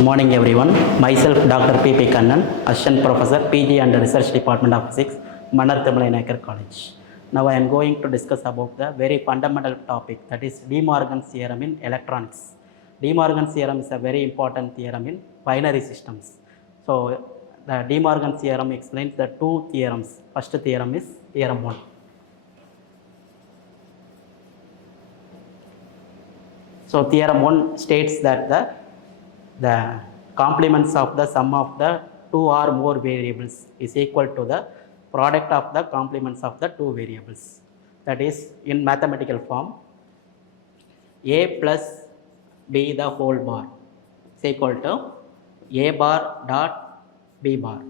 Good morning everyone. Myself Dr. P.P. Kannan, Assistant Professor, PG and Research Department of Physics, Mannar College. Now I am going to discuss about the very fundamental topic, that is Demorgan's theorem in electronics. Demorgan's theorem is a very important theorem in binary systems. So the Demorgan's theorem explains the two theorems. First theorem is theorem 1. So theorem 1 states that the complements of the sum of the two or more variables is equal to the product of the complements of the two variables. That is, in mathematical form, a plus b the whole bar is equal to a bar dot b bar.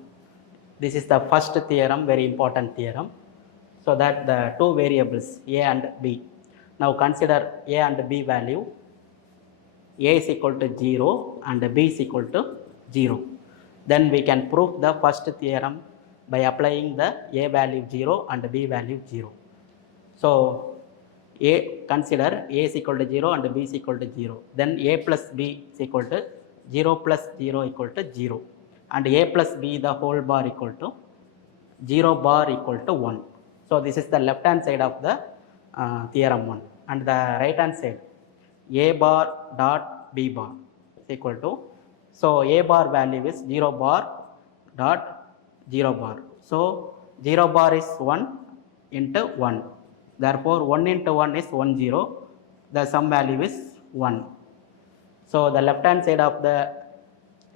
This is the first theorem, very important theorem. So that the two variables a and b. Now consider a and b value. A is equal to 0 and B is equal to 0. Then we can prove the first theorem by applying the A value 0 and B value 0. So consider A is equal to 0 and B is equal to 0. Then A plus B is equal to 0 plus 0 equal to 0. And A plus B the whole bar equal to 0 bar equal to 1. So this is the left hand side of the theorem 1. And the right hand side, a bar dot b bar is equal to, so a bar value is 0 bar dot 0 bar. So 0 bar is 1 into 1. Therefore 1 into 1 is 1 0. The sum value is 1. So the left hand side of the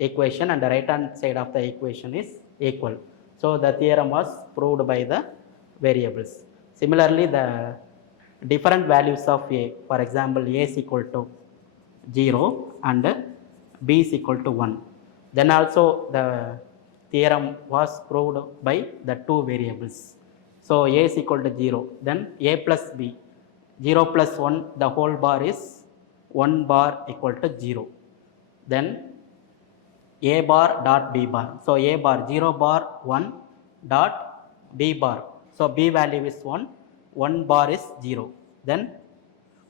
equation and the right hand side of the equation is equal. So the theorem was proved by the variables. Similarly, the different values of a, for example, a is equal to 0 and b is equal to 1. Then also the theorem was proved by the two variables. So a is equal to 0, then a plus b, 0 plus 1 the whole bar is 1 bar equal to 0. Then a bar dot b bar, so a bar 0 bar 1 dot b bar, so b value is 1, 1 bar is 0. Then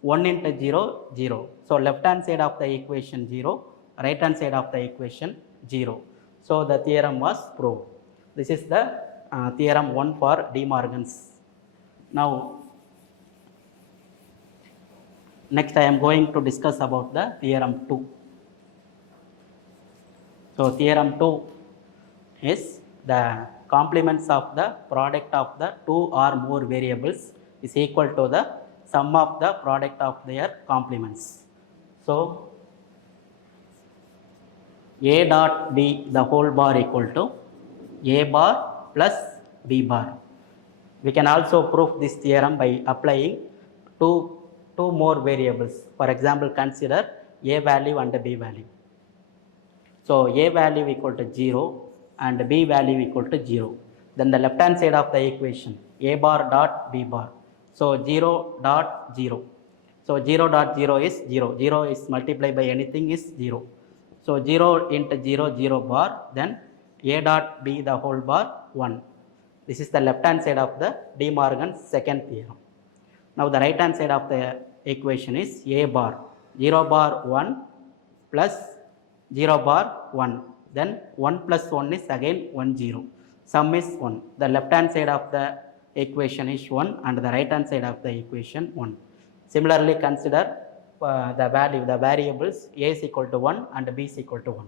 1 into 0, 0. So left hand side of the equation 0, right hand side of the equation 0. So the theorem was proved. This is the theorem 1 for Demorgan's. Now next I am going to discuss about the theorem 2. So theorem 2 is the complements of the product of the two or more variables is equal to the sum of the product of their complements. So a dot b the whole bar equal to a bar plus b bar. We can also prove this theorem by applying two more variables. For example, consider a value and b value. So a value equal to 0 and b value equal to 0. Then the left hand side of the equation, a bar dot b bar. So 0 dot 0. So 0 dot 0 is 0. 0 is multiplied by anything is 0. So 0 into 0, 0 bar. Then a dot b the whole bar 1. This is the left hand side of the Demorgan's second theorem. Now the right hand side of the equation is a bar. 0 bar 1 plus 0 bar 1. Then 1 plus 1 is again 1 0. Sum is 1. The left hand side of the equation is 1 and the right hand side of the equation 1. Similarly, consider the variables a is equal to 1 and b is equal to 1.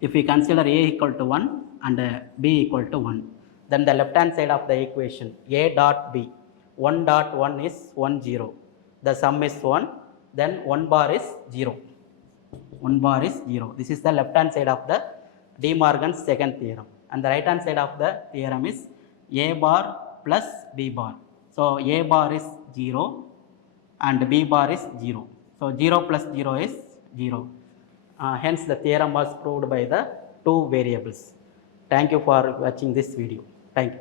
If we consider a equal to 1 and b equal to 1, then the left hand side of the equation a dot b, 1 dot 1 is 1 0. The sum is 1, then 1 bar is 0. 1 bar is 0. This is the left hand side of the Demorgan's second theorem. And the right hand side of the theorem is a bar plus b bar. So a bar is 0 and b bar is 0. So 0 plus 0 is 0. Hence the theorem was proved by the two variables. Thank you for watching this video. Thank you.